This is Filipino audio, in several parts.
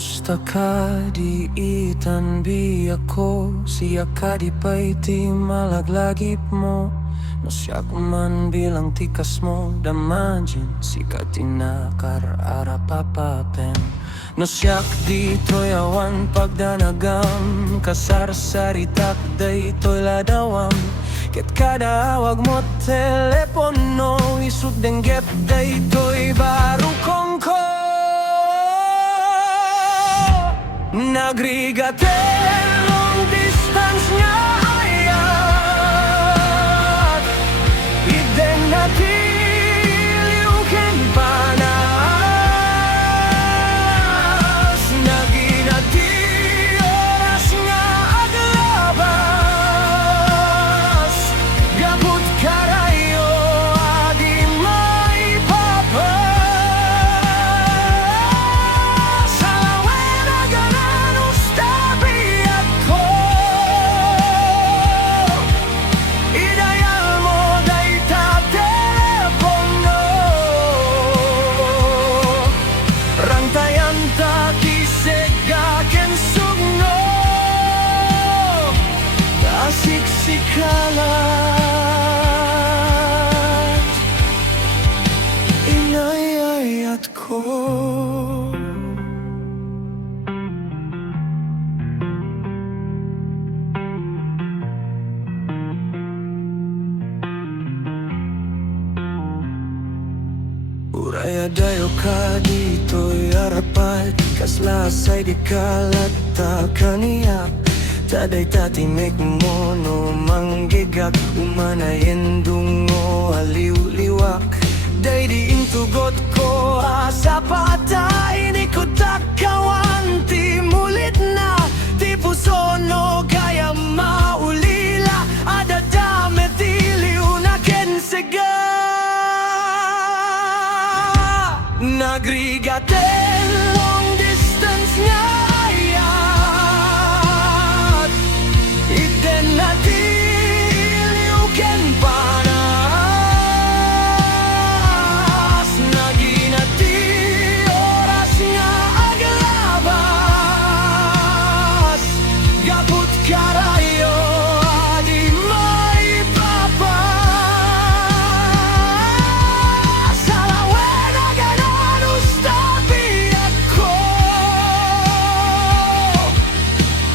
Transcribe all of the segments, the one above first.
Kamusta ka di itanbi ako, siya ka di pa'y ti malaglagip mo. No siya kuman bilang tikas mo, damajin sika tinakar-ara papapen. No siyak di toyawan pagdanagam, kasar-saritak day to'y ladawam. Ket kada awag mo telepono, isud denggep day to'y baru kongko. Nagrigate long distance nga ayat, iden natiliuken panas. Naginati oras nga aglabas, gabut karayo adi maipapas. Alawen aganan ustabi ako, idayal mo day ta telepono. Rantayan ta kisegaken sugno, tasiksikalat inayayat ko. Uraya dayo ka dito'y arapat, kaslasay di kalata kaniyak. Taday tatimek mo no manggigak, umanayin dungo aliw-liwak. Day di intugot ko asa patay, ni ko takawan ti mulit na. Ti puso no kaya maulila, adadame ti liw na kensega. Nagrigate long distance nga ayat, iden natiliuken panas. Naginati oras nga aglabas, gabut karayo adi maipapas. Alawen aganan ustabi ako,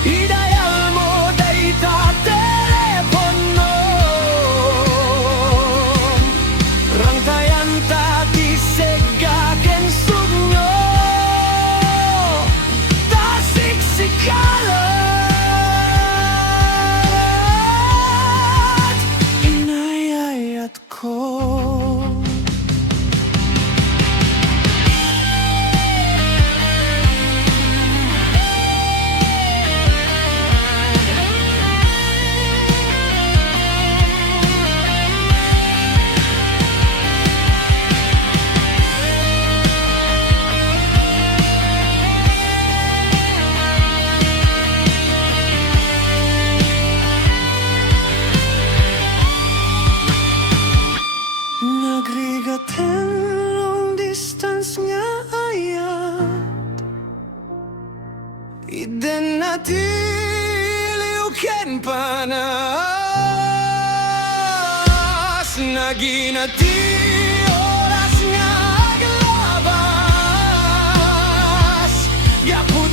idayal mo day ta telepono. Rantayan ta kisegaken sugno, tasiksikalat inayayat ko. Nagrigaten long distance nga ayat, iden natiliuken panas. Naginati oras nga aglabas, gaput